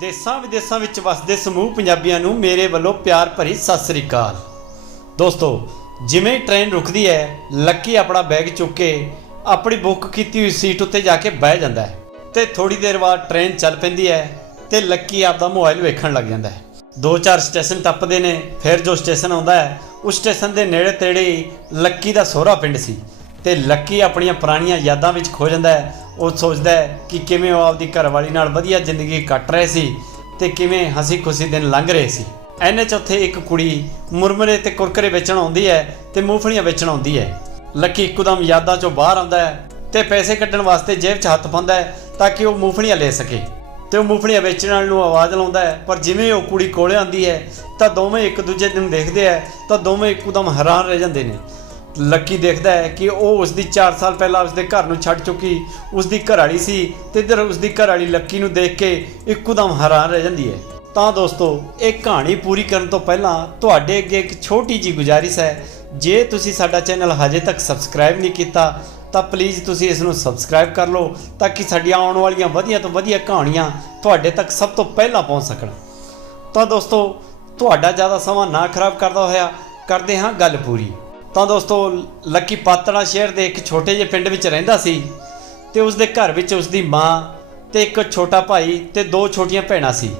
ਦੇਸਾਂ ਵਿਦੇਸਾਂ ਵਿੱਚ ਵਸਦੇ ਸਮੂਹ ਪੰਜਾਬੀਆਂ ਨੂੰ ਮੇਰੇ ਵੱਲੋਂ ਪਿਆਰ ਭਰੀ ਸਤਿ ਸ੍ਰੀ ਅਕਾਲ। ਦੋਸਤੋ, ਜਿਵੇਂ ਟ੍ਰੇਨ ਰੁਕਦੀ ਹੈ, ਲੱਕੀ ਆਪਣਾ ਬੈਗ ਚੁੱਕ ਕੇ ਆਪਣੀ ਬੁੱਕ ਕੀਤੀ ਹੋਈ ਸੀਟ ਉੱਤੇ ਜਾ ਕੇ ਬਹਿ ਜਾਂਦਾ ਹੈ ਤੇ ਥੋੜੀ ਦੇਰ ਬਾਅਦ ਟ੍ਰੇਨ ਚੱਲ ਪੈਂਦੀ ਹੈ ਤੇ ਲੱਕੀ ਆਪਦਾ ਮੋਬਾਈਲ ਵੇਖਣ ਲੱਗ ਜਾਂਦਾ ਹੈ। ਦੋ ਚਾਰ ਸਟੇਸ਼ਨ ਟੱਪਦੇ ਨੇ, ਫਿਰ ਜੋ ਸਟੇਸ਼ਨ ਆਉਂਦਾ ਹੈ, ਉਸ ਸਟੇਸ਼ਨ ਦੇ ਨੇੜੇ ਤੇੜੇ ਹੀ ਲੱਕੀ ਦਾ ਸਹੁਰਾ ਪਿੰਡ ਸੀ। ਤੇ ਲੱਕੀ ਆਪਣੀਆਂ ਪੁਰਾਣੀਆਂ ਯਾਦਾਂ ਵਿੱਚ ਖੋ ਜਾਂਦਾ ਹੈ। ਉਹ ਸੋਚਦਾ ਹੈ ਕਿ ਕਿਵੇਂ ਉਹ ਆਪਦੀ ਘਰਵਾਲੀ ਨਾਲ ਵਧੀਆ ਜ਼ਿੰਦਗੀ ਕੱਟ ਰਹੇ ਸੀ ਤੇ ਕਿਵੇਂ ਹਸੀ ਖੁਸ਼ੀ ਦਿਨ ਲੰਘ ਰਹੇ ਸੀ। ਐਨੇ ਚ ਉੱਥੇ ਇੱਕ ਕੁੜੀ ਮੁਰਮਰੇ ਤੇ ਕੁਰਕਰੇ ਵੇਚਣ ਆਉਂਦੀ ਹੈ ਤੇ ਮੂੰਫਲੀਆਂ ਵੇਚਣ ਆਉਂਦੀ ਹੈ। ਲੱਕੀ ਇੱਕਦਮ ਯਾਦਾਂ ਚੋਂ ਬਾਹਰ ਆਉਂਦਾ ਹੈ ਤੇ ਪੈਸੇ ਕੱਢਣ ਵਾਸਤੇ ਜੇਬ 'ਚ ਹੱਥ ਪਾਉਂਦਾ ਹੈ ਤਾਂ ਕਿ ਉਹ ਮੂੰਫਲੀਆਂ ਲੈ ਸਕੇ। ਤੇ ਉਹ ਮੂੰਗਫਲੀਆਂ ਵੇਚਣ ਵਾਲੇ ਨੂੰ ਆਵਾਜ਼ ਲਾਉਂਦਾ ਹੈ, ਪਰ ਜਿਵੇਂ ਉਹ ਕੁੜੀ ਕੋਲੇ ਆਉਂਦੀ ਹੈ ਤਾਂ ਦੋਵੇਂ ਇੱਕ ਦੂਜੇ ਨੂੰ ਦੇਖਦੇ ਆ ਤਾਂ ਦੋਵੇਂ ਇੱਕਦਮ ਹੈਰਾਨ ਰਹਿ ਜਾਂਦੇ ਨੇ। ਲੱਕੀ ਦੇਖਦਾ ਹੈ ਕਿ ਉਹ ਉਸ ਦੀ 4 ਸਾਲ ਪਹਿਲਾਂ ਉਸ ਦੇ ਘਰ ਨੂੰ ਛੱਡ ਚੁੱਕੀ ਉਸ ਦੀ ਘਰਵਾਲੀ ਸੀ ਤੇ ਇਧਰ ਉਸ ਦੀ ਘਰਵਾਲੀ ਲੱਕੀ ਨੂੰ ਦੇਖ ਕੇ ਇੱਕਦਮ ਹੈਰਾਨ ਰਹਿ ਜਾਂਦੀ ਹੈ। ਤਾਂ ਦੋਸਤੋ, ਇਹ ਕਹਾਣੀ ਪੂਰੀ ਕਰਨ ਤੋਂ ਪਹਿਲਾਂ ਤੁਹਾਡੇ ਅੱਗੇ ਇੱਕ ਛੋਟੀ ਜੀ ਗੁਜ਼ਾਰਿਸ਼ ਹੈ। ਜੇ ਤੁਸੀਂ ਸਾਡਾ ਚੈਨਲ ਹਜੇ ਤੱਕ ਸਬਸਕ੍ਰਾਈਬ ਨਹੀਂ ਕੀਤਾ, ਤਾਂ ਪਲੀਜ਼ ਤੁਸੀਂ ਇਸ ਨੂੰ ਸਬਸਕ੍ਰਾਈਬ ਕਰ ਲਓ ਤਾਂ ਕਿ ਸਾਡੀਆਂ ਆਉਣ ਵਾਲੀਆਂ ਵਧੀਆ ਤੋਂ ਵਧੀਆ ਕਹਾਣੀਆਂ ਤੁਹਾਡੇ ਤੱਕ ਸਭ ਤੋਂ ਪਹਿਲਾਂ ਪਹੁੰਚ ਸਕਣ। ਤਾਂ ਦੋਸਤੋ, ਤੁਹਾਡਾ ਜ਼ਿਆਦਾ ਸਮਾਂ ਨਾ ਖਰਾਬ ਕਰਦਾ ਹੋਇਆ, ਕਰਦੇ ਹਾਂ ਗੱਲ ਪੂਰੀ। ਤਾਂ ਦੋਸਤੋ, ਲੱਕੀ ਪਾਤੜਾ ਸ਼ਹਿਰ ਦੇ ਇੱਕ ਛੋਟੇ ਜਿਹੇ ਪਿੰਡ ਵਿੱਚ ਰਹਿੰਦਾ ਸੀ ਤੇ ਉਸ ਦੇ ਘਰ ਵਿੱਚ ਉਸ ਦੀ ਮਾਂ ਤੇ ਇੱਕ ਛੋਟਾ ਭਾਈ ਤੇ ਦੋ ਛੋਟੀਆਂ ਭੈਣਾਂ ਸੀ।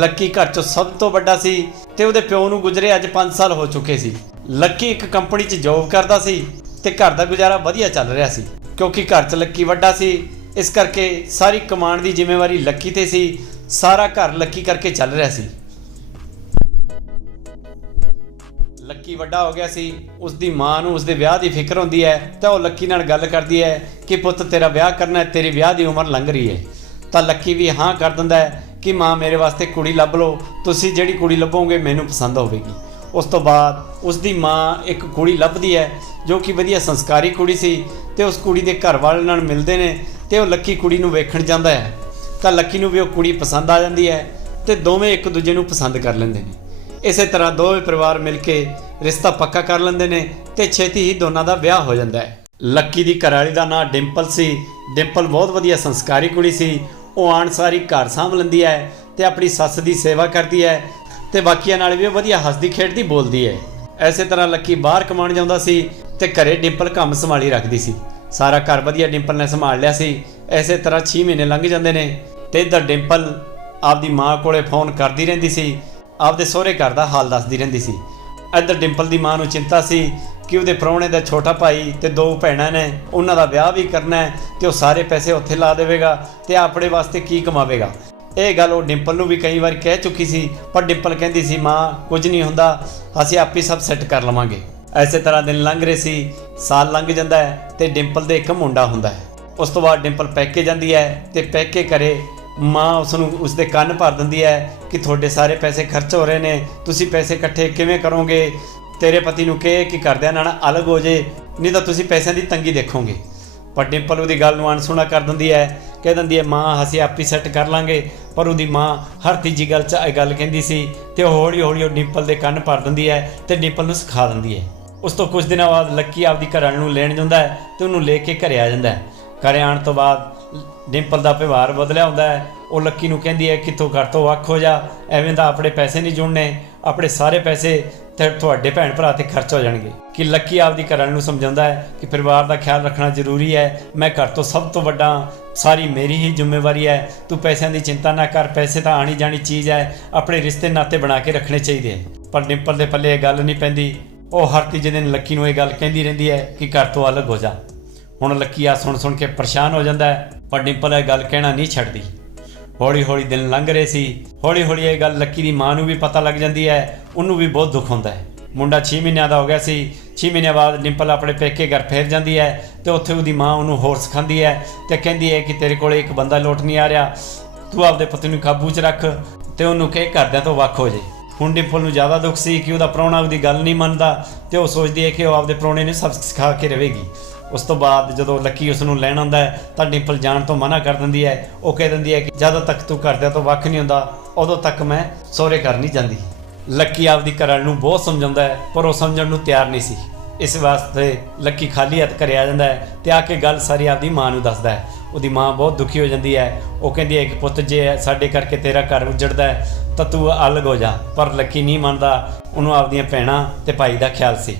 ਲੱਕੀ ਘਰ 'ਚੋਂ ਸਭ ਤੋਂ ਵੱਡਾ ਸੀ ਤੇ ਉਹਦੇ ਪਿਓ ਨੂੰ ਗੁਜ਼ਰੇ ਅੱਜ 5 ਸਾਲ ਹੋ ਚੁੱਕੇ ਸੀ। ਲੱਕੀ ਇੱਕ ਕੰਪਨੀ 'ਚ ਜੌਬ ਕਰਦਾ ਸੀ ਤੇ ਘਰ ਦਾ ਗੁਜ਼ਾਰਾ ਵਧੀਆ ਚੱਲ ਰਿਹਾ ਸੀ ਕਿਉਂਕਿ ਘਰ 'ਚ ਲੱਕੀ ਵੱਡਾ ਸੀ। ਇਸ ਕਰਕੇ ਸਾਰੀ ਕਮਾਂਡ ਦੀ ਜ਼ਿੰਮੇਵਾਰੀ ਲੱਕੀ ਤੇ ਸੀ। ਸਾਰਾ ਘਰ ਲੱਕੀ ਕਰਕੇ ਚੱਲ ਰਿਹਾ ਸੀ। ਲੱਕੀ ਵੱਡਾ ਹੋ ਗਿਆ ਸੀ ਉਸ ਦੀ ਮਾਂ ਨੂੰ ਉਸ ਦੇ ਵਿਆਹ ਦੀ ਫਿਕਰ ਹੁੰਦੀ ਹੈ, ਤਾਂ ਉਹ ਲੱਕੀ ਨਾਲ ਗੱਲ ਕਰਦੀ ਹੈ ਕਿ ਪੁੱਤ ਤੇਰਾ ਵਿਆਹ ਕਰਨਾ ਹੈ, ਤੇਰੀ ਵਿਆਹ ਦੀ ਉਮਰ ਲੰਘ ਰਹੀ ਹੈ। ਤਾਂ ਲੱਕੀ ਵੀ ਹਾਂ ਕਰ ਦਿੰਦਾ ਹੈ ਕਿ ਮਾਂ ਮੇਰੇ ਵਾਸਤੇ ਕੁੜੀ ਲੱਭ ਲਓ, ਤੁਸੀਂ ਜਿਹੜੀ ਕੁੜੀ ਲੱਭੋਗੇ ਮੈਨੂੰ ਪਸੰਦ ਹੋਵੇਗੀ। ਉਸ ਤੋਂ ਬਾਅਦ ਉਸ ਦੀ ਮਾਂ ਇੱਕ ਕੁੜੀ ਲੱਭਦੀ ਹੈ, ਜੋ ਕਿ ਵਧੀਆ ਸੰਸਕਾਰੀ ਕੁੜੀ ਸੀ ਤੇ ਉਸ ਕੁੜੀ ਦੇ ਘਰ ਵਾਲੇ ਨਾਲ ਮਿਲਦੇ ਨੇ ਤੇ ਉਹ ਲੱਕੀ ਕੁੜੀ ਨੂੰ ਵੇਖਣ ਜਾਂਦਾ ਹੈ। ਤਾਂ ਲੱਕੀ ਨੂੰ ਵੀ ਉਹ ਕੁੜੀ ਪਸੰਦ ਆ ਜਾਂਦੀ ਹੈ ਤੇ ਦੋਵੇਂ ਇੱਕ ਦੂਜੇ ਨੂੰ ਪਸੰਦ ਕਰ ਲੈਂਦੇ ਨੇ। ਇਸੇ ਤਰ੍ਹਾਂ ਦੋਵੇਂ ਪਰਿਵਾਰ ਮਿਲ ਕੇ ਰਿਸ਼ਤਾ ਪੱਕਾ ਕਰ ਲੈਂਦੇ ਨੇ ਤੇ ਛੇਤੀ ਹੀ ਦੋਨਾਂ ਦਾ ਵਿਆਹ ਹੋ ਜਾਂਦਾ ਹੈ। ਲੱਕੀ ਦੀ ਘਰਵਾਲੀ ਦਾ ਨਾਂ ਡਿੰਪਲ ਸੀ। ਡਿੰਪਲ ਬਹੁਤ ਵਧੀਆ ਸੰਸਕਾਰੀ ਕੁੜੀ ਸੀ। ਉਹ ਆਣ ਸਾਰੀ ਘਰ ਸਾਂਭ ਲੈਂਦੀ ਹੈ ਤੇ ਆਪਣੀ ਸੱਸ ਦੀ ਸੇਵਾ ਕਰਦੀ ਹੈ ਤੇ ਬਾਕੀਆਂ ਨਾਲ ਵੀ ਉਹ ਵਧੀਆ ਹੱਸਦੀ ਖੇਡਦੀ ਬੋਲਦੀ ਹੈ। ਐਸੇ ਤਰ੍ਹਾਂ ਲੱਕੀ ਬਾਹਰ ਕਮਾਉਣ ਜਾਂਦਾ ਸੀ ਤੇ ਘਰੇ ਡਿੰਪਲ ਕੰਮ ਸੰਭਾਲੀ ਰੱਖਦੀ ਸੀ। ਸਾਰਾ ਘਰ ਵਧੀਆ ਡਿੰਪਲ ਨੇ ਸੰਭਾਲ ਲਿਆ ਸੀ। ਐਸੇ ਤਰ੍ਹਾਂ 6 ਮਹੀਨੇ ਲੰਘ ਜਾਂਦੇ ਨੇ ਤੇ ਇਧਰ ਡਿੰਪਲ ਆਪਦੀ ਮਾਂ ਕੋਲੇ ਫੋਨ ਕਰਦੀ ਰਹਿੰਦੀ ਸੀ। ਆਪਦੇ ਸਹੁਰੇ ਘਰ ਦਾ ਹਾਲ ਦੱਸਦੀ ਰਹਿੰਦੀ ਸੀ। ਇੱਧਰ ਡਿੰਪਲ ਦੀ ਮਾਂ ਨੂੰ ਚਿੰਤਾ ਸੀ ਕਿ ਉਹਦੇ ਪ੍ਰਾਹੁਣੇ ਦਾ ਛੋਟਾ ਭਾਈ ਤੇ ਦੋ ਭੈਣਾਂ ਨੇ, ਉਹਨਾਂ ਦਾ ਵਿਆਹ ਵੀ ਕਰਨਾ ਹੈ ਤੇ ਉਹ ਸਾਰੇ ਪੈਸੇ ਉੱਥੇ ਲਾ ਦੇਵੇਗਾ ਤੇ ਆਪਣੇ ਵਾਸਤੇ ਕੀ ਕਮਾਵੇਗਾ। ਇਹ ਗੱਲ ਉਹ ਡਿੰਪਲ ਨੂੰ ਵੀ ਕਈ ਵਾਰ ਕਹਿ ਚੁੱਕੀ ਸੀ, ਪਰ ਡਿੰਪਲ ਕਹਿੰਦੀ ਸੀ, ਮਾਂ, ਕੁਝ ਨਹੀਂ ਹੁੰਦਾ, ਅਸੀਂ ਆਪੇ ਸਭ ਸੈੱਟ ਕਰ ਲਵਾਂਗੇ। ਐਸੇ ਤਰ੍ਹਾਂ ਦਿਨ ਲੰਘ ਰਹੇ ਸੀ, ਸਾਲ ਲੰਘ ਜਾਂਦਾ ਹੈ ਤੇ ਡਿੰਪਲ ਦੇ ਇੱਕ ਮੁੰਡਾ ਹੁੰਦਾ ਹੈ। ਉਸ ਤੋਂ ਬਾਅਦ ਡਿੰਪਲ ਪੈਕੇ ਜਾਂਦੀ ਹੈ ਤੇ ਪੈਕੇ ਕਰੇ ਮਾਂ ਉਸ ਨੂੰ ਉਸ ਦੇ ਕੰਨ ਭਰ ਦਿੰਦੀ ਹੈ ਕਿ ਤੁਹਾਡੇ ਸਾਰੇ ਪੈਸੇ ਖਰਚ ਹੋ ਰਹੇ ਨੇ, ਤੁਸੀਂ ਪੈਸੇ ਇਕੱਠੇ ਕਿਵੇਂ ਕਰੋਗੇ? ਤੇਰੇ ਪਤੀ ਨੂੰ ਕਹੇ ਕਿ ਕਰਦਿਆਂ ਨਾਲ ਅਲੱਗ ਹੋ ਜੇ, ਨਹੀਂ ਤਾਂ ਤੁਸੀਂ ਪੈਸਿਆਂ ਦੀ ਤੰਗੀ ਦੇਖੋਗੇ। ਪਰ ਡਿੰਪਲ ਉਹਦੀ ਗੱਲ ਨੂੰ ਅਣਸੁਣਾ ਕਰ ਦਿੰਦੀ ਹੈ, ਕਹਿ ਦਿੰਦੀ ਹੈ, ਮਾਂ, ਅਸੀਂ ਆਪੀ ਸੈੱਟ ਕਰ ਲਾਂਗੇ। ਪਰ ਉਹਦੀ ਮਾਂ ਹਰ ਤੀਜੀ ਗੱਲ 'ਚ ਇਹ ਗੱਲ ਕਹਿੰਦੀ ਸੀ ਤੇ ਉਹ ਹੌਲੀ ਹੌਲੀ ਉਹ ਡਿੰਪਲ ਦੇ ਕੰਨ ਭਰ ਦਿੰਦੀ ਹੈ ਤੇ ਡਿੰਪਲ ਨੂੰ ਸਿਖਾ ਦਿੰਦੀ ਹੈ। ਉਸ ਤੋਂ ਕੁਝ ਦਿਨਾਂ ਬਾਅਦ ਲੱਕੀ ਆਪਦੀ ਘਰਾਂ ਨੂੰ ਲੈਣ ਜਾਂਦਾ ਹੈ ਤੇ ਉਹਨੂੰ ਲੈ ਕੇ ਘਰੇ ਆ ਜਾਂਦਾ ਹੈ। ਘਰੇ ਆਉਣ ਤੋਂ ਬਾਅਦ ਡਿੰਪਲ ਦਾ ਵਿਵਹਾਰ ਬਦਲਿਆ ਹੁੰਦਾ ਹੈ। ਉਹ ਲੱਕੀ ਨੂੰ ਕਹਿੰਦੀ ਹੈ ਕਿ ਤੂੰ ਘਰ ਤੋਂ ਵੱਖ ਹੋ ਜਾ। ਐਵੇਂ ਦਾ ਆਪਣੇ ਪੈਸੇ ਨਹੀਂ ਜੁੜਨੇ। ਆਪਣੇ ਸਾਰੇ ਪੈਸੇ ਤੇ ਤੁਹਾਡੇ ਭੈਣ ਭਰਾ ਤੇ ਖਰਚ ਹੋ ਜਾਣਗੇ। ਕਿ ਲੱਕੀ ਆਪਦੀ ਘਰਾਂ ਨੂੰ ਸਮਝਾਉਂਦਾ ਹੈ ਕਿ ਪਰਿਵਾਰ ਦਾ ਖਿਆਲ ਰੱਖਣਾ ਜ਼ਰੂਰੀ ਹੈ। ਮੈਂ ਘਰ ਤੋਂ ਸਭ ਤੋਂ ਵੱਡਾ, ਸਾਰੀ ਮੇਰੀ ਹੀ ਜ਼ਿੰਮੇਵਾਰੀ ਹੈ। ਤੂੰ ਪੈਸਿਆਂ ਦੀ ਚਿੰਤਾ ਨਾ ਕਰ। ਪੈਸੇ ਤਾਂ ਆਣੀ ਜਾਣੀ ਚੀਜ਼ ਹੈ। ਆਪਣੇ ਰਿਸ਼ਤੇ ਨਾਤੇ ਬਣਾ ਕੇ ਰੱਖਣੇ ਚਾਹੀਦੇ ਪਰ ਡਿੰਪਲ ਦੇ ਪੱਲੇ ਇਹ ਗੱਲ ਨਹੀਂ ਪੈਂਦੀ। ਉਹ ਹਰ ਤੀਜੇ ਦਿਨ ਲੱਕੀ ਨੂੰ ਇਹ ਗੱਲ ਕਹਿੰਦੀ ਰਹਿੰਦੀ ਹੈ ਕਿ ਘਰ ਤੋਂ ਅਲੱਗ ਹੋ ਜਾ। ਹੁਣ ਲੱਕੀ ਆ ਸੁਣ ਸੁਣ ਕੇ ਪਰੇਸ਼ਾਨ ਹੋ ਜਾਂਦਾ ਹੈ, ਪਰ ਡਿੰਪਲ ਇਹ ਗੱਲ ਕਹਿਣਾ ਨਹੀਂ ਛੱਡਦੀ। ਹੌਲੀ ਹੌਲੀ ਦਿਨ ਲੰਘ ਰਹੇ ਸੀ। ਹੌਲੀ ਹੌਲੀ ਇਹ ਗੱਲ ਲੱਕੀ ਦੀ ਮਾਂ ਨੂੰ ਵੀ ਪਤਾ ਲੱਗ ਜਾਂਦੀ ਹੈ, ਉਹਨੂੰ ਵੀ ਬਹੁਤ ਦੁੱਖ ਹੁੰਦਾ ਹੈ। ਮੁੰਡਾ 6 ਮਹੀਨਿਆਂ ਦਾ ਹੋ ਗਿਆ ਸੀ। 6 ਮਹੀਨਿਆਂ ਬਾਅਦ ਡਿੰਪਲ ਆਪਣੇ ਪੇਕੇ ਘਰ ਫੇਰ ਜਾਂਦੀ ਹੈ ਤੇ ਉੱਥੇ ਉਹਦੀ ਮਾਂ ਉਹਨੂੰ ਹੋਰ ਸਿਖਾਉਂਦੀ ਹੈ ਤੇ ਕਹਿੰਦੀ ਹੈ ਕਿ ਤੇਰੇ ਕੋਲੇ ਇੱਕ ਬੰਦਾ ਲੋਟ ਨਹੀਂ ਆ ਰਿਹਾ। ਤੂੰ ਆਪਦੇ ਪਤੀ ਨੂੰ ਕਾਬੂ 'ਚ ਰੱਖ ਤੇ ਉਹਨੂੰ ਕਹੇ ਘਰਦਿਆਂ ਤੋਂ ਵੱਖ ਹੋ ਜੇ। ਹੁਣ ਡਿੰਪਲ ਨੂੰ ਜ਼ਿਆਦਾ ਦੁੱਖ ਸੀ ਕਿ ਉਹਦਾ ਪ੍ਰਾਹੁਣਾ ਉਹਦੀ ਗੱਲ ਨਹੀਂ ਮੰਨਦਾ ਤੇ ਉਹ ਸੋਚਦੀ ਹੈ ਕਿ ਉਹ ਆਪਦੇ ਪ੍ਰਾਹੁਣੇ ਨੂੰ ਸਭ ਸਿਖਾ ਕੇ ਰਹੇਗੀ ਉਸ ਤੋਂ ਬਾਅਦ ਜਦੋਂ ਲੱਕੀ ਉਸ ਨੂੰ ਲੈਣ ਆਉਂਦਾ ਹੈ, ਤਾਂ ਡਿੰਪਲ ਜਾਣ ਤੋਂ ਮਨਾ ਕਰ ਦਿੰਦੀ ਹੈ। ਉਹ ਕਹਿ ਦਿੰਦੀ ਹੈ ਕਿ ਜਦੋਂ ਤੱਕ ਤੂੰ ਘਰਦਿਆਂ ਤੋਂ ਵੱਖ ਨਹੀਂ ਹੁੰਦਾ, ਉਦੋਂ ਤੱਕ ਮੈਂ ਸਹੁਰੇ ਘਰ ਨਹੀਂ ਜਾਂਦੀ। ਲੱਕੀ ਆਪਦੀ ਘਰਵਾਲੀ ਨੂੰ ਬਹੁਤ ਸਮਝਾਉਂਦਾ ਹੈ, ਪਰ ਉਹ ਸਮਝਣ ਨੂੰ ਤਿਆਰ ਨਹੀਂ ਸੀ। ਇਸ ਵਾਸਤੇ ਲੱਕੀ ਖਾਲੀ ਹੱਥ ਘਰੇ ਆ ਜਾਂਦਾ ਹੈ ਤੇ ਆ ਕੇ ਗੱਲ ਸਾਰੀ ਆਪਦੀ ਮਾਂ ਨੂੰ ਦੱਸਦਾ ਹੈ। ਉਹਦੀ ਮਾਂ ਬਹੁਤ ਦੁਖੀ ਹੋ ਜਾਂਦੀ ਹੈ। ਉਹ ਕਹਿੰਦੀ ਹੈ ਕਿ ਪੁੱਤ, ਜੇ ਸਾਡੇ ਕਰਕੇ ਤੇਰਾ ਘਰ ਉਜੜਦਾ ਹੈ, ਤਾਂ ਤੂੰ ਅਲੱਗ ਹੋ ਜਾ। ਪਰ ਲੱਕੀ ਨਹੀਂ ਮੰਨਦਾ। ਉਹਨੂੰ ਆਪਦੀਆਂ ਭੈਣਾਂ ਤੇ ਭਾਈ ਦਾ ਖਿਆਲ ਸੀ।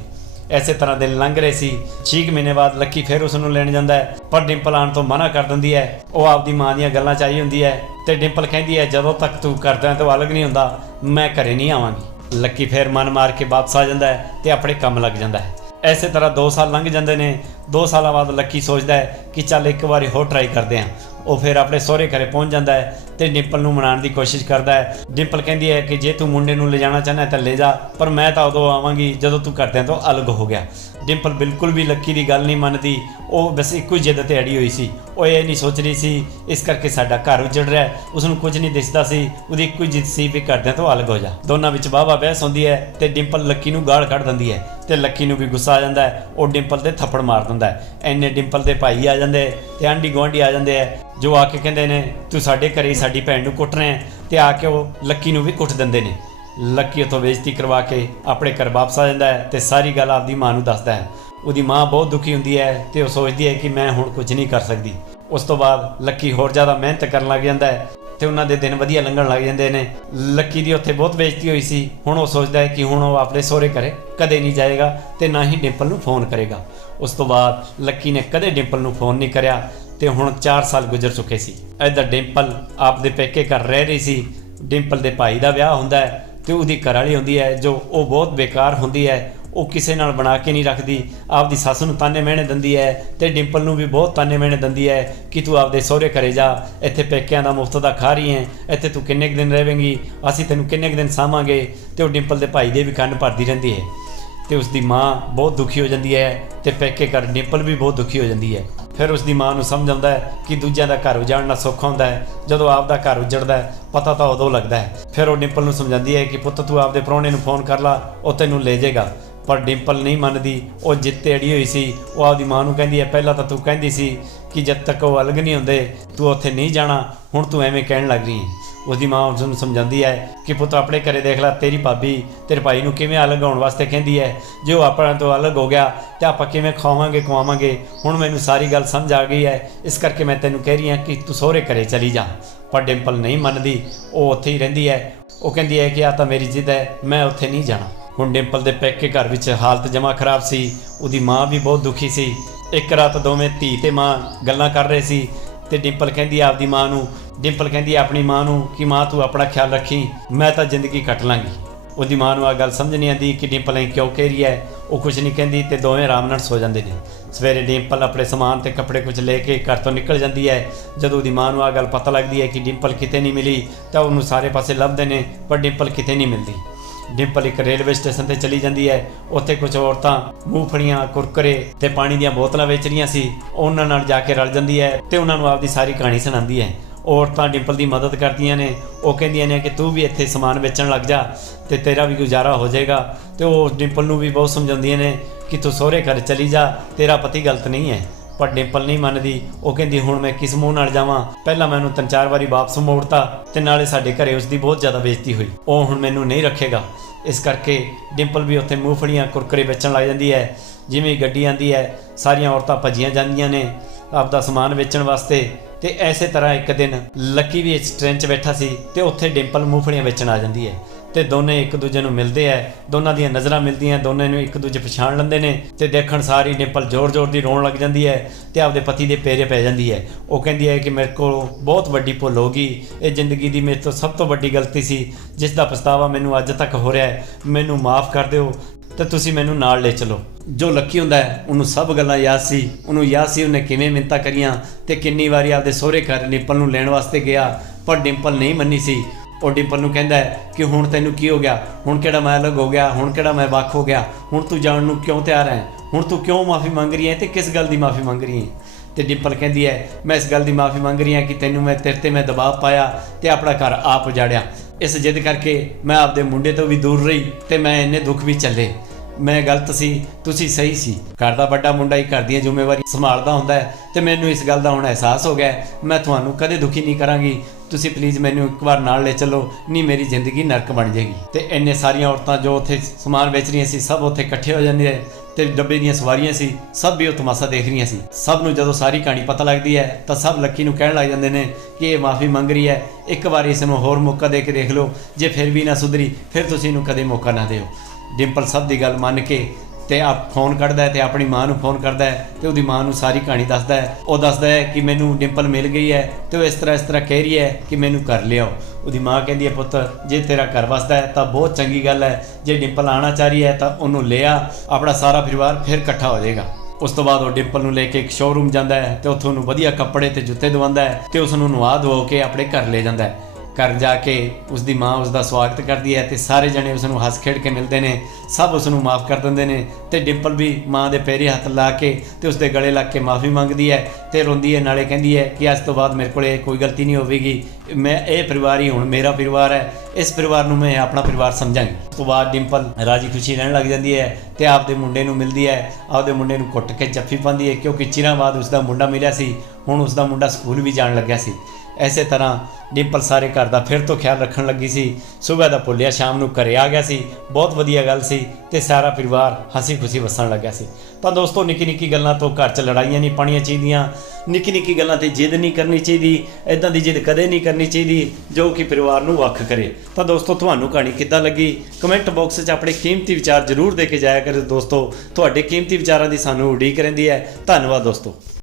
ਐਸੇ ਤਰ੍ਹਾਂ ਦਿਨ ਲੰਘ ਰਹੇ ਸੀ। 6 ਮਹੀਨੇ ਬਾਅਦ ਲੱਕੀ ਫਿਰ ਉਸ ਨੂੰ ਲੈਣ ਜਾਂਦਾ ਹੈ, ਪਰ ਡਿੰਪਲ ਆਉਣ ਤੋਂ ਮਨਾ ਕਰ ਦਿੰਦੀ ਹੈ। ਉਹ ਆਪਦੀ ਮਾਂ ਦੀਆਂ ਗੱਲਾਂ ਚਾਹੀ ਹੁੰਦੀ ਹੈ ਤੇ ਡਿੰਪਲ ਕਹਿੰਦੀ ਹੈ, ਜਦੋਂ ਤੱਕ ਤੂੰ ਕਰਦਾ ਤਾਂ ਅਲੱਗ ਨਹੀਂ ਹੁੰਦਾ, ਮੈਂ ਘਰੇ ਨਹੀਂ ਆਵਾਂਗੀ। ਲੱਕੀ ਫਿਰ ਮਨ ਮਾਰ ਕੇ ਵਾਪਸ ਆ ਜਾਂਦਾ ਹੈ ਤੇ ਆਪਣੇ ਕੰਮ ਲੱਗ ਜਾਂਦਾ ਹੈ। ਐਸੇ ਤਰ੍ਹਾਂ 2 ਸਾਲ ਲੰਘ ਜਾਂਦੇ ਨੇ। 2 ਸਾਲਾਂ ਬਾਅਦ ਲੱਕੀ ਸੋਚਦਾ ਹੈ ਕਿ ਚੱਲ ਇੱਕ ਵਾਰੀ ਹੋਰ ਟਰਾਈ ਕਰਦੇ ਹਾਂ। ਉਹ ਫਿਰ ਆਪਣੇ ਸਹੁਰੇ ਘਰੇ ਪਹੁੰਚ ਜਾਂਦਾ ਹੈ ਤੇ ਡਿੰਪਲ ਨੂੰ ਮਨਾਉਣ ਦੀ ਕੋਸ਼ਿਸ਼ ਕਰਦਾ ਹੈ। ਡਿੰਪਲ ਕਹਿੰਦੀ ਹੈ ਕਿ ਜੇ ਤੂੰ ਮੁੰਡੇ ਨੂੰ ਲਿਜਾਣਾ ਚਾਹੁੰਦਾ ਤਾਂ ਲੈ ਜਾ, ਪਰ ਮੈਂ ਤਾਂ ਉਦੋਂ ਆਵਾਂਗੀ ਜਦੋਂ ਤੂੰ ਘਰਦਿਆਂ ਤੋਂ ਅਲੱਗ ਹੋ ਗਿਆ। ਡਿੰਪਲ ਬਿਲਕੁਲ ਵੀ ਲੱਕੀ ਦੀ ਗੱਲ ਨਹੀਂ ਮੰਨਦੀ। ਉਹ ਬਸ ਇੱਕੋ ਹੀ ਜਿੱਦ ਤੇ ਅੜੀ ਹੋਈ ਸੀ। ਉਹ ਇਹ ਨਹੀਂ ਸੋਚ ਰਹੀ ਸੀ, ਇਸ ਕਰਕੇ ਸਾਡਾ ਘਰ ਉਜੜ ਰਿਹਾ ਹੈ। ਉਸ ਨੂੰ ਕੁਝ ਨਹੀਂ ਦਿਸਦਾ ਸੀ, ਉਹਦੀ ਇੱਕੋ ਹੀ ਜਿੱਦ ਸੀ ਵੀ ਘਰਦਿਆਂ ਤੋਂ ਅਲੱਗ ਹੋ ਜਾ। ਦੋਨਾਂ ਵਿੱਚ ਵਾਹਵਾ ਬਹਿਸ ਹੁੰਦੀ ਹੈ ਤੇ ਡਿੰਪਲ ਲੱਕੀ ਨੂੰ ਗਾਲ ਕੱਢ ਦਿੰਦੀ ਹੈ ਤੇ ਲੱਕੀ ਨੂੰ ਵੀ ਗੁੱਸਾ ਆ ਜਾਂਦਾ ਹੈ। ਉਹ ਡਿੰਪਲ ਤੇ ਥੱਪੜ ਮਾਰ ਦਿੰਦਾ ਹੈ। ਐਨੇ ਡਿੰਪਲ ਦੇ ਭਾਈ ਆ ਜਾਂਦੇ, ਤੇ ਆਂਢੀ ਗੁਆਂਢੀ ਆ ਜਾਂਦੇ ਹੈ। ਜੋ ਆ ਕੇ ਕਹਿੰਦੇ ਨੇ, ਤੂੰ ਸਾਡੇ ਘਰੇ ਸਾਡੀ ਭੈਣ ਨੂੰ ਕੁੱਟ ਰਿਹਾ ਹੈ। ਤੇ ਆ ਕੇ ਉਹ ਲੱਕੀ ਨੂੰ ਵੀ ਕੁੱਟ ਦਿੰਦੇ ਨੇ। ਲੱਕੀ ਉਤੋਂ ਬੇਇੱਜ਼ਤੀ ਕਰਵਾ ਕੇ ਆਪਣੇ ਘਰ ਵਾਪਸ ਆ ਜਾਂਦਾ ਹੈ ਤੇ ਸਾਰੀ ਗੱਲ ਆਪਦੀ ਮਾਂ ਨੂੰ ਦੱਸਦਾ ਹੈ। ਉਹਦੀ ਮਾਂ ਬਹੁਤ ਦੁਖੀ ਹੁੰਦੀ ਹੈ ਤੇ ਉਹ ਸੋਚਦੀ ਹੈ ਕਿ ਮੈਂ ਹੁਣ ਕੁਝ ਨਹੀਂ ਕਰ ਸਕਦੀ। ਉਸ ਤੋਂ ਬਾਅਦ ਲੱਕੀ ਹੋਰ ਜ਼ਿਆਦਾ ਮਿਹਨਤ ਕਰਨ ਲੱਗ ਜਾਂਦਾ ਹੈ ਤੇ ਉਹਨਾਂ ਦੇ ਦਿਨ ਵਧੀਆ ਲੰਘਣ ਲੱਗ ਜਾਂਦੇ ਨੇ। ਲੱਕੀ ਦੀ ਉੱਥੇ ਬਹੁਤ ਬੇਇੱਜ਼ਤੀ ਹੋਈ ਸੀ। ਹੁਣ ਉਹ ਸੋਚਦਾ ਹੈ ਕਿ ਹੁਣ ਉਹ ਆਪਣੇ ਸਹੁਰੇ ਘਰੇ ਕਦੇ ਨਹੀਂ ਜਾਏਗਾ ਤੇ ਨਾ ਹੀ ਡਿੰਪਲ ਨੂੰ ਫੋਨ ਕਰੇਗਾ। ਉਸ ਤੋਂ ਬਾਅਦ ਲੱਕੀ ਨੇ ਕਦੇ ਡਿੰਪਲ ਨੂੰ ਫੋਨ ਨਹੀਂ ਕਰਿਆ ਤੇ ਹੁਣ 4 ਸਾਲ ਗੁਜ਼ਰ ਚੁੱਕੇ ਸੀ। ਇੱਧਰ ਡਿੰਪਲ ਆਪਦੇ ਪੇਕੇ ਘਰ ਰਹਿ ਰਹੀ ਸੀ। ਡਿੰਪਲ ਦੇ ਭਾਈ ਦਾ ਵਿਆਹ ਹੁੰਦਾ ਹੈ। ਤੇ ਉਹਦੀ ਘਰ ਵਾਲੀ ਹੁੰਦੀ ਹੈ, ਜੋ ਉਹ ਬਹੁਤ ਬੇਕਾਰ ਹੁੰਦੀ ਹੈ, ਉਹ ਕਿਸੇ ਨਾਲ ਬਣਾ ਕੇ ਨਹੀਂ ਰੱਖਦੀ। ਆਪਦੀ ਸੱਸ ਨੂੰ ਤਾਨੇ ਮਹਿਣੇ ਦਿੰਦੀ ਹੈ ਤੇ ਡਿੰਪਲ ਨੂੰ ਵੀ ਬਹੁਤ ਤਾਨੇ ਮਹਿਣੇ ਦਿੰਦੀ ਹੈ ਕਿ ਤੂੰ ਆਪਦੇ ਸਹੁਰੇ ਘਰੇ ਜਾ, ਇੱਥੇ ਪੇਕਿਆਂ ਦਾ ਮੁਫਤ ਦਾ ਖਾ ਰਹੀ ਹੈ, ਇੱਥੇ ਤੂੰ ਕਿੰਨੇ ਕੁ ਦਿਨ ਰਹੇਂਗੀ, ਅਸੀਂ ਤੈਨੂੰ ਕਿੰਨੇ ਕੁ ਦਿਨ ਸਾਂਭਾਂਗੇ ਤੇ ਉਹ ਡਿੰਪਲ ਦੇ ਭਾਈ ਦੇ ਵੀ ਕੰਨ ਭਰਦੀ ਰਹਿੰਦੀ ਹੈ। ਤੇ ਉਸ ਦੀ ਮਾਂ ਬਹੁਤ ਦੁਖੀ ਹੋ ਜਾਂਦੀ ਹੈ ਤੇ ਪੇਕੇ ਕਰ ਡਿੰਪਲ ਵੀ ਬਹੁਤ ਦੁਖੀ ਹੋ ਜਾਂਦੀ ਹੈ। ਫਿਰ ਉਸ ਦੀ ਮਾਂ ਨੂੰ ਸਮਝ ਆਉਂਦਾ ਹੈ ਕਿ ਦੂਜਿਆਂ ਦਾ ਘਰ ਉਜਾੜਨਾ ਸੌਖਾ ਹੁੰਦਾ ਹੈ। ਜਦੋਂ ਆਪ ਦਾ ਘਰ ਉਜੜਦਾ ਹੈ, ਪਤਾ ਤਾਂ ਉਦੋਂ ਲੱਗਦਾ ਹੈ। ਫਿਰ ਉਹ ਡਿੰਪਲ ਨੂੰ ਸਮਝਾਉਂਦੀ ਹੈ ਕਿ ਪੁੱਤ, ਤੂੰ ਆਪਦੇ ਪ੍ਰਾਹੁਣੇ ਨੂੰ ਫੋਨ ਕਰ ਲਾ, ਉਹ ਤੈਨੂੰ ਲੈ ਜਾਏਗਾ। ਪਰ ਡਿੰਪਲ ਨਹੀਂ ਮੰਨਦੀ। ਉਹ ਜਿੱਤੇ ਅੜੀ ਹੋਈ ਸੀ। ਉਹ ਆਪਦੀ ਮਾਂ ਨੂੰ ਕਹਿੰਦੀ ਹੈ, ਪਹਿਲਾਂ ਤਾਂ ਤੂੰ ਕਹਿੰਦੀ ਸੀ ਕਿ ਜਦ ਤੱਕ ਉਹ ਅਲੱਗ ਨਹੀਂ ਹੁੰਦੇ, ਤੂੰ ਉੱਥੇ ਨਹੀਂ ਜਾਣਾ। ਹੁਣ ਤੂੰ ਐਵੇਂ ਕਹਿਣ ਲੱਗ ਰਹੀ ਹੈ। ਉਹਦੀ ਮਾਂ ਉਸ ਨੂੰ ਸਮਝਾਉਂਦੀ ਹੈ ਕਿ ਪੁੱਤ ਆਪਣੇ ਘਰੇ ਦੇਖ ਲੈ, ਤੇਰੀ ਭਾਬੀ ਤੇਰੇ ਭਾਈ ਨੂੰ ਕਿਵੇਂ ਅਲੱਗ ਹੋਣ ਵਾਸਤੇ ਕਹਿੰਦੀ ਹੈ। ਜੇ ਉਹ ਆਪਣਾ ਤੋਂ ਅਲੱਗ ਹੋ ਗਿਆ ਤੇ ਆਪਾਂ ਕਿਵੇਂ ਖਾਵਾਂਗੇ ਖਵਾਵਾਂਗੇ? ਹੁਣ ਮੈਨੂੰ ਸਾਰੀ ਗੱਲ ਸਮਝ ਆ ਗਈ ਹੈ। ਇਸ ਕਰਕੇ ਮੈਂ ਤੈਨੂੰ ਕਹਿ ਰਹੀ ਹਾਂ ਕਿ ਤੂੰ ਸਹੁਰੇ ਘਰੇ ਚਲੀ ਜਾ। ਪਰ ਡਿੰਪਲ ਨਹੀਂ ਮੰਨਦੀ, ਉਹ ਉੱਥੇ ਹੀ ਰਹਿੰਦੀ ਹੈ। ਉਹ ਕਹਿੰਦੀ ਹੈ ਕਿ ਆ ਤਾਂ ਮੇਰੀ ਜਿੱਦ ਹੈ, ਮੈਂ ਉੱਥੇ ਨਹੀਂ ਜਾਣਾ। ਹੁਣ ਡਿੰਪਲ ਦੇ ਪੇਕੇ ਘਰ ਵਿੱਚ ਹਾਲਤ ਜਮਾ ਖਰਾਬ ਸੀ। ਉਹਦੀ ਮਾਂ ਵੀ ਬਹੁਤ ਦੁਖੀ ਸੀ। ਇੱਕ ਰਾਤ ਦੋਵੇਂ ਧੀ ਤੇ ਮਾਂ ਗੱਲਾਂ ਕਰ ਰਹੇ ਸੀ। ਤੇ ਡਿੰਪਲ ਕਹਿੰਦੀ ਆਪਦੀ ਮਾਂ ਨੂੰ, ਡਿੰਪਲ ਕਹਿੰਦੀ ਆਪਣੀ ਮਾਂ ਨੂੰ ਕਿ ਮਾਂ ਤੂੰ ਆਪਣਾ ਖਿਆਲ ਰੱਖੀ, ਮੈਂ ਤਾਂ ਜ਼ਿੰਦਗੀ ਕੱਟ ਲਾਂਗੀ। ਉਹਦੀ ਮਾਂ ਨੂੰ ਆ ਗੱਲ ਸਮਝ ਨਹੀਂ ਆਉਂਦੀ ਕਿ ਡਿੰਪਲ ਐਂ ਕਿਉਂ ਕਹਿ ਰਹੀ ਹੈ, ਉਹ ਕੁਝ ਨਹੀਂ ਕਹਿੰਦੀ ਤੇ ਦੋਵੇਂ ਆਰਾਮ ਨਾਲ ਸੋ ਜਾਂਦੇ ਨੇ। ਸਵੇਰੇ ਡਿੰਪਲ ਆਪਣੇ ਸਮਾਨ ਤੇ ਕੱਪੜੇ ਕੁਝ ਲੈ ਕੇ ਘਰ ਤੋਂ ਨਿਕਲ ਜਾਂਦੀ ਹੈ। ਜਦੋਂ ਉਹਦੀ ਮਾਂ ਨੂੰ ਆ ਗੱਲ ਪਤਾ ਲੱਗਦੀ ਹੈ ਕਿ ਡਿੰਪਲ ਕਿਤੇ ਨਹੀਂ ਮਿਲੀ, ਤਾਂ ਉਹਨੂੰ ਸਾਰੇ ਪਾਸੇ ਲੱਭਦੇ ਨੇ, ਪਰ ਡਿੰਪਲ ਕਿਤੇ ਨਹੀਂ ਮਿਲਦੀ। ਡਿੰਪਲ ਇੱਕ ਰੇਲਵੇ ਸਟੇਸ਼ਨ ਤੇ ਚਲੀ ਜਾਂਦੀ ਹੈ। ਉੱਥੇ ਕੁਝ ਔਰਤਾਂ ਮੂੰਗਫਲੀਆਂ, ਕੁਰਕਰੇ ਤੇ ਪਾਣੀ ਦੀਆਂ ਬੋਤਲਾਂ ਵੇਚ ਰਹੀਆਂ ਸੀ। ਉਹਨਾਂ ਨਾਲ ਜਾ ਕੇ ਰਲ ਜਾਂਦੀ ਹੈ ਤੇ ਉਹਨਾਂ ਨੂੰ ਆਪਦੀ ਸਾਰੀ ਕਹਾਣੀ ਸੁਣਾਉਂਦੀ ਹੈ। ਔਰਤਾਂ ਡਿੰਪਲ ਦੀ ਮਦਦ ਕਰਦੀਆਂ ਨੇ। ਉਹ ਕਹਿੰਦੀਆਂ ਨੇ ਕਿ ਤੂੰ ਵੀ ਇੱਥੇ ਸਮਾਨ ਵੇਚਣ ਲੱਗ ਜਾ ਤੇ ਤੇਰਾ ਵੀ ਗੁਜ਼ਾਰਾ ਹੋ ਜਾਏਗਾ। ਤੇ ਉਹ ਡਿੰਪਲ ਨੂੰ ਵੀ ਬਹੁਤ ਸਮਝਾਉਂਦੀਆਂ ਨੇ ਕਿ ਤੂੰ ਸਹੁਰੇ ਘਰ ਚਲੀ ਜਾ, ਤੇਰਾ ਪਤੀ ਗਲਤ ਨਹੀਂ ਹੈ। ਪਰ ਡਿੰਪਲ ਨਹੀਂ ਮੰਨਦੀ। ਉਹ ਕਹਿੰਦੀ, ਹੁਣ ਮੈਂ ਕਿਸ ਮੂੰਹ ਨਾਲ ਜਾਵਾਂ? ਪਹਿਲਾਂ ਮੈਨੂੰ ਤਿੰਨ ਚਾਰ ਵਾਰੀ ਵਾਪਸ ਮੋੜਤਾ ਤੇ ਨਾਲੇ ਸਾਡੇ ਘਰੇ ਉਸ ਦੀ ਬਹੁਤ ਜ਼ਿਆਦਾ ਬੇਇੱਜ਼ਤੀ ਹੋਈ। ਉਹ ਹੁਣ ਮੈਨੂੰ ਨਹੀਂ ਰੱਖੇਗਾ। ਇਸ ਕਰਕੇ ਡਿੰਪਲ ਵੀ ਉੱਥੇ ਮੂੰਗਫਲੀਆਂ, ਕੁਰਕਰੇ ਵੇਚਣ ਲੱਗ ਜਾਂਦੀ ਹੈ। ਜਿਵੇਂ ਗੱਡੀ ਆਂਦੀ ਹੈ, ਸਾਰੀਆਂ ਔਰਤਾਂ ਭੱਜੀਆਂ ਜਾਂਦੀਆਂ ਨੇ ਆਪਦਾ ਸਮਾਨ ਵੇਚਣ ਵਾਸਤੇ ਤੇ ਐਸੇ ਤਰ੍ਹਾਂ ਇੱਕ ਦਿਨ ਲੱਕੀ ਵੀ ਇਸ ਟ੍ਰੇਨ 'ਚ ਬੈਠਾ ਸੀ ਤੇ ਉੱਥੇ ਡਿੰਪਲ ਮੂੰਗਫਲੀਆਂ ਵੇਚਣ ਆ ਜਾਂਦੀ ਹੈ। ਤੇ ਦੋਨੇ ਇੱਕ ਦੂਜੇ ਨੂੰ ਮਿਲਦੇ ਐ। ਦੋਨਾਂ ਦੀਆਂ ਨਜ਼ਰਾਂ ਮਿਲਦੀਆਂ ਦੋਨੇ ਨੂੰ ਇੱਕ ਦੂਜੇ ਪਛਾਣ ਲੈਂਦੇ ਨੇ ਤੇ ਦੇਖਣ ਸਾਰੀ ਡਿੰਪਲ ਜ਼ੋਰ-ਜ਼ੋਰ ਦੀ ਰੋਣ ਲੱਗ ਜਾਂਦੀ ਹੈ ਤੇ ਆਪਦੇ ਪਤੀ ਦੇ ਪੇਰੇ ਪੈ ਜਾਂਦੀ ਹੈ ਉਹ ਕਹਿੰਦੀ ਹੈ ਕਿ ਮੇਰੇ ਕੋਲ ਬਹੁਤ ਵੱਡੀ ਭੁੱਲ ਹੋ ਗਈ। ਇਹ ਜ਼ਿੰਦਗੀ ਦੀ ਮੇਰੇ ਤੋਂ ਸਭ ਤੋਂ ਵੱਡੀ ਗਲਤੀ ਸੀ, ਜਿਸ ਦਾ ਪਛਤਾਵਾ ਮੈਨੂੰ ਅੱਜ ਤੱਕ ਹੋ ਰਿਹਾ ਹੈ ਮੈਨੂੰ ਮਾਫ ਕਰ ਦਿਓ ਤੇ ਤੁਸੀਂ ਮੈਨੂੰ ਨਾਲ ਲੈ ਚਲੋ। ਜੋ ਲੱਕੀ ਹੁੰਦਾ ਹੈ ਉਹਨੂੰ ਸਭ ਗੱਲਾਂ ਯਾਦ ਸੀ। ਉਹਨੂੰ ਯਾਦ ਸੀ ਉਹਨੇ ਕਿਵੇਂ ਮਿੰਤਾ ਕਰੀਆਂ ਤੇ ਕਿੰਨੀ ਵਾਰੀ ਆਪਦੇ ਸਹੁਰੇ ਘਰ ਡਿੰਪਲ ਨੂੰ ਲੈਣ ਵਾਸਤੇ ਗਿਆ, ਪਰ ਡਿੰਪਲ ਨਹੀਂ ਮੰਨੀ ਸੀ। ਉਹ ਡਿੰਪਲ ਨੂੰ ਕਹਿੰਦਾ ਹੈ ਕਿ ਹੁਣ ਤੈਨੂੰ ਕੀ ਹੋ ਗਿਆ? ਹੁਣ ਕਿਹੜਾ ਮੈਂ ਅਲੱਗ ਹੋ ਗਿਆ? ਹੁਣ ਕਿਹੜਾ ਮੈਂ ਵੱਖ ਹੋ ਗਿਆ? ਹੁਣ ਤੂੰ ਜਾਣ ਨੂੰ ਕਿਉਂ ਤਿਆਰ ਹੈ? ਹੁਣ ਤੂੰ ਕਿਉਂ ਮਾਫੀ ਮੰਗ ਰਹੀ ਹੈ ਤੇ ਕਿਸ ਗੱਲ ਦੀ ਮਾਫੀ ਮੰਗ ਰਹੀ ਹੈ? ਤੇ ਡਿੰਪਲ ਕਹਿੰਦੀ ਹੈ, ਮੈਂ ਇਸ ਗੱਲ ਦੀ ਮਾਫੀ ਮੰਗ ਰਹੀ ਹਾਂ ਕਿ ਤੈਨੂੰ ਮੈਂ ਤੇਰੇ ਤੇ ਮੈਂ ਦਬਾਅ ਪਾਇਆ ਤੇ ਆਪਣਾ ਘਰ ਆਪ ਉਜਾੜਿਆ। ਇਸ ਜਿੱਦ ਕਰਕੇ ਮੈਂ ਆਪਦੇ ਮੁੰਡੇ ਤੋਂ ਵੀ ਦੂਰ ਰਹੀ ਤੇ ਮੈਂ ਇੰਨੇ ਦੁੱਖ ਵੀ ਚੱਲੇ। ਮੈਂ ਗਲਤ ਸੀ, ਤੁਸੀਂ ਸਹੀ ਸੀ। ਘਰ ਦਾ ਵੱਡਾ ਮੁੰਡਾ ਹੀ ਘਰ ਦੀਆਂ ਜ਼ਿੰਮੇਵਾਰੀ ਸੰਭਾਲਦਾ ਹੁੰਦਾ ਹੈ ਤੇ ਮੈਨੂੰ ਇਸ ਗੱਲ ਦਾ ਹੁਣ ਅਹਿਸਾਸ ਹੋ ਗਿਆ ਮੈਂ ਤੁਹਾਨੂੰ ਕਦੇ ਦੁਖੀ ਨਹੀਂ ਕਰਾਂਗੀ। ਤੁਸੀਂ ਪਲੀਜ਼ ਮੈਨੂੰ ਇੱਕ ਵਾਰ ਨਾਲ ਲੈ ਚੱਲੋ, ਨਹੀਂ ਮੇਰੀ ਜ਼ਿੰਦਗੀ ਨਰਕ ਬਣ ਜਾਏਗੀ। ਤੇ ਇੰਨੇ ਸਾਰੀਆਂ ਔਰਤਾਂ ਜੋ ਉੱਥੇ ਸਮਾਨ ਵੇਚ ਰਹੀਆਂ ਸੀ, ਸਭ ਉੱਥੇ ਇਕੱਠੇ ਹੋ ਜਾਂਦੇ ਹੈ ਤੇ ਡੱਬੇ ਦੀਆਂ ਸਵਾਰੀਆਂ ਸੀ, ਸਭ ਵੀ ਉਹ ਤਮਾਸ਼ਾ ਦੇਖ ਰਹੀਆਂ ਸੀ। ਸਭ ਨੂੰ ਜਦੋਂ ਸਾਰੀ ਕਹਾਣੀ ਪਤਾ ਲੱਗਦੀ ਹੈ, ਤਾਂ ਸਭ ਲੱਕੀ ਨੂੰ ਕਹਿਣ ਲੱਗ ਜਾਂਦੇ ਨੇ ਕਿ ਇਹ ਮਾਫੀ ਮੰਗ ਰਹੀ ਹੈ। ਇੱਕ ਵਾਰ ਇਸ ਨੂੰ ਹੋਰ ਮੌਕਾ ਦੇ ਕੇ ਦੇਖ ਲਓ। ਜੇ ਫਿਰ ਵੀ ਨਾ ਸੁਧਰੀ, ਫਿਰ ਤੁਸੀਂ ਇਹਨੂੰ ਕਦੇ ਮੌਕਾ ਨਾ ਦਿਓ। ਡਿੰਪਲ ਸਭ ਦੀ ਗੱਲ ਮੰਨ ਕੇ ਤੇ ਆਪ ਫੋਨ ਕਰਦਾ ਹੈ ਤੇ ਆਪਣੀ ਮਾਂ ਨੂੰ ਫੋਨ ਕਰਦਾ ਹੈ ਤੇ ਉਹਦੀ ਮਾਂ ਨੂੰ ਸਾਰੀ ਕਹਾਣੀ ਦੱਸਦਾ ਹੈ। ਉਹ ਦੱਸਦਾ ਹੈ ਕਿ ਮੈਨੂੰ ਡਿੰਪਲ ਮਿਲ ਗਈ ਹੈ ਤੇ ਉਹ ਇਸ ਤਰ੍ਹਾਂ ਇਸ ਤਰ੍ਹਾਂ ਕਹਿ ਰਹੀ ਹੈ ਕਿ ਮੈਨੂੰ ਕਰ ਲਿਆਓ। ਉਹਦੀ ਮਾਂ ਕਹਿੰਦੀ ਹੈ, ਪੁੱਤ, ਜੇ ਤੇਰਾ ਘਰ ਵਸਦਾ ਹੈ ਤਾਂ ਬਹੁਤ ਚੰਗੀ ਗੱਲ ਹੈ। ਜੇ ਡਿੰਪਲ ਆਣਾ ਚਾਹ ਰਹੀ ਹੈ ਤਾਂ ਉਹਨੂੰ ਲਿਆ ਆਪਣਾ ਸਾਰਾ ਪਰਿਵਾਰ ਫਿਰ ਇਕੱਠਾ ਹੋ ਜਾਏਗਾ। ਉਸ ਤੋਂ ਬਾਅਦ ਉਹ ਡਿੰਪਲ ਨੂੰ ਲੈ ਕੇ ਇੱਕ ਸ਼ੋਰੂਮ ਜਾਂਦਾ ਹੈ ਤੇ ਉੱਥੋਂ ਉਹਨੂੰ ਵਧੀਆ ਕੱਪੜੇ ਤੇ ਜੁੱਤੇ ਦਵਾਉਂਦਾ ਹੈ ਤੇ ਉਸ ਨੂੰ ਨਵਾ ਧੋ ਕੇ ਆਪਣੇ ਘਰ ਲੈ ਜਾਂਦਾ ਹੈ। ਘਰ ਜਾ ਕੇ ਉਸ ਦੀ ਮਾਂ ਉਸ ਦਾ ਸਵਾਗਤ ਕਰਦੀ ਹੈ ਤੇ ਸਾਰੇ ਜਣੇ ਉਸ ਨੂੰ ਹੱਸ ਖੇਡ ਕੇ ਮਿਲਦੇ ਨੇ, ਸਭ ਉਸ ਨੂੰ ਮਾਫ ਕਰ ਦਿੰਦੇ ਨੇ ਤੇ ਡਿੰਪਲ ਵੀ ਮਾਂ ਦੇ ਪੈਰੀ ਹੱਥ ਲਾ ਕੇ ਤੇ ਉਸ ਦੇ ਗਲੇ ਲੱਗ ਕੇ ਮਾਫੀ ਮੰਗਦੀ ਹੈ ਤੇ ਰੋਂਦੀ ਹੈ, ਨਾਲੇ ਕਹਿੰਦੀ ਹੈ ਕਿ ਅੱਜ ਤੋਂ ਬਾਅਦ ਮੇਰੇ ਕੋਲੇ ਕੋਈ ਗਲਤੀ ਨਹੀਂ ਹੋਵੇਗੀ। ਮੈਂ ਇਹ ਪਰਿਵਾਰ ਹੀ ਹੁਣ ਮੇਰਾ ਪਰਿਵਾਰ ਹੈ, ਇਸ ਪਰਿਵਾਰ ਨੂੰ ਮੈਂ ਆਪਣਾ ਪਰਿਵਾਰ ਸਮਝਾਂਗੀ। ਉਸ ਤੋਂ ਬਾਅਦ ਡਿੰਪਲ ਰਾਜੀ ਖੁਸ਼ੀ ਰਹਿਣ ਲੱਗ ਜਾਂਦੀ ਹੈ ਤੇ ਆਪਦੇ ਮੁੰਡੇ ਨੂੰ ਮਿਲਦੀ ਹੈ, ਆਪਦੇ ਮੁੰਡੇ ਨੂੰ ਕੁੱਟ ਕੇ ਜੱਫੀ ਪਾਉਂਦੀ ਹੈ ਕਿਉਂਕਿ ਚਿਰਾਂ ਬਾਅਦ ਉਸ ਦਾ ਮੁੰਡਾ ਮਿਲਿਆ ਸੀ, ਹੁਣ ਉਸ ਦਾ ਮੁੰਡਾ ਸਕੂਲ ਵੀ ਜਾਣ ਲੱਗਿਆ ਸੀ। ਐਸੇ ਤਰ੍ਹਾਂ ਡਿੰਪਲ ਸਾਰੇ ਘਰ ਦਾ ਫਿਰ ਤੋਂ ਖਿਆਲ ਰੱਖਣ ਲੱਗੀ ਸੀ। ਸਵੇਰ ਦਾ ਭੁੱਲਿਆ, ਸ਼ਾਮ ਨੂੰ ਘਰੇ ਆ ਗਿਆ ਸੀ। ਬਹੁਤ ਵਧੀਆ ਗੱਲ ਸੀ ਤੇ ਸਾਰਾ ਪਰਿਵਾਰ ਹਸੀ ਖੁਸ਼ੀ ਵਸਣ ਲੱਗਿਆ ਸੀ। ਤਾਂ ਦੋਸਤੋ ਨਿੱਕੀ ਨਿੱਕੀ ਗੱਲਾਂ ਤੋਂ ਘਰ 'ਚ ਲੜਾਈਆਂ ਨਹੀਂ ਪਾਣੀਆਂ ਚਾਹੀਦੀਆਂ। ਨਿੱਕੀ ਨਿੱਕੀ ਗੱਲਾਂ ਤੇ ਜਿੱਦ ਨਹੀਂ ਕਰਨੀ ਚਾਹੀਦੀ। ਐਦਾਂ ਦੀ ਜਿੱਦ ਕਦੇ ਨਹੀਂ ਕਰਨੀ ਚਾਹੀਦੀ, ਜੋ ਕਿ ਪਰਿਵਾਰ ਨੂੰ ਵੱਖ ਕਰੇ। ਤਾਂ ਦੋਸਤੋ, ਤੁਹਾਨੂੰ ਕਹਾਣੀ ਕਿੱਦਾਂ ਲੱਗੀ? ਕਮੈਂਟ ਬਾਕਸ 'ਚ ਆਪਣੇ ਕੀਮਤੀ ਵਿਚਾਰ ਜ਼ਰੂਰ ਦੇ ਕੇ ਜਾਇਆ ਕਰੋ। ਦੋਸਤੋ, ਤੁਹਾਡੇ ਕੀਮਤੀ ਵਿਚਾਰਾਂ ਦੀ ਸਾਨੂੰ ਉਡੀਕ ਰਹਿੰਦੀ ਹੈ। ਧੰਨਵਾਦ ਦੋਸਤੋ।